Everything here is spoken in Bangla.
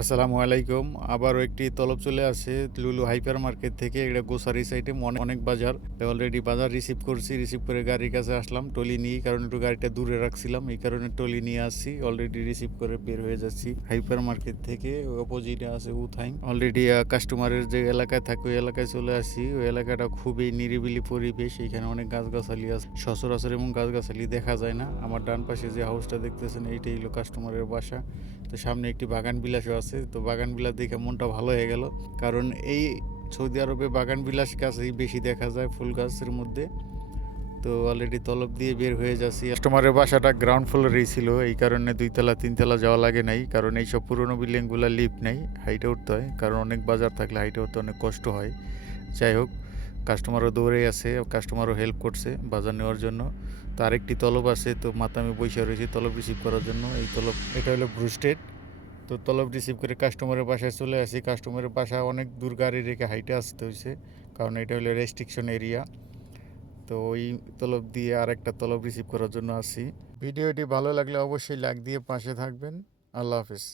আসসালামু আলাইকুম। আবারও একটি তলব চলে আসে লুলু হাইপার মার্কেট থেকে। এটা গ্রোসারিস আইটেম, অনেক বাজার। অলরেডি বাজার রিসিভ করছি, রিসিভ করে গাড়ির কাছে আসলাম টলি নিয়ে, কারণ একটু গাড়িটা দূরে রাখছিলাম, এই কারণে টলি নিয়ে আসছি। অলরেডি রিসিভ করে বের হয়ে যাচ্ছি হাইপার মার্কেট থেকে। অপোজিটে আছে উথাইম। অলরেডি কাস্টমারের যে এলাকায় থাকে ওই এলাকায় চলে আসছি। ওই এলাকাটা খুবই নিরিবিলি পরিবেশ, এখানে অনেক গাছগাছালি আছে সচরাচর, এবং গাছগাছালি দেখা যায় না। আমার ডান পাশে যে হাউসটা দেখতেছেন এইটাই হলো কাস্টমারের বাসা। তো সামনে একটি বাগান বিলাসও আছে। তো বাগান বিলাস দেখে মনটা ভালো হয়ে গেল, কারণ এই সৌদি আরবে বাগান বিলাস গাছই বেশি দেখা যায় ফুল গাছের মধ্যে। তো অলরেডি তলব দিয়ে বের হয়ে যাচ্ছি। কাস্টমারের বাসাটা গ্রাউন্ড ফ্লোরেই ছিল, এই কারণে 2 তলা 3 তলা যাওয়া লাগে নাই, কারণ এইসব পুরোনো বিল্ডিংগুলো লিফট নেই, হাইটে উঠতে হয়, কারণ অনেক বাজার থাকলে হাইটে উঠতে অনেক কষ্ট হয়। যাই হোক, কাস্টমারও দৌড়ে আছে, কাস্টমারও হেল্প করছে বাজার নেওয়ার জন্য। তো আরেকটি তলব আছে, তো মাথামে বসে রয়েছি তলব রিসিভ করার জন্য। এই তলব এটা হলো ব্রুস্টেড। তো তলব রিসিভ করে কাস্টমারের বাসায় চলে আসি। কাস্টমারের বাসা অনেক দূর, গাড়ি রেখে হাইটে আসতে হয়েছে, কারণ এটা হলো রেস্ট্রিকশন এরিয়া। তো ওই তলব দিয়ে আরেকটা তলব রিসিভ করার জন্য আসি। ভিডিওটি ভালো লাগলে অবশ্যই লাইক দিয়ে পাশে থাকবেন। আল্লাহ হাফিজ।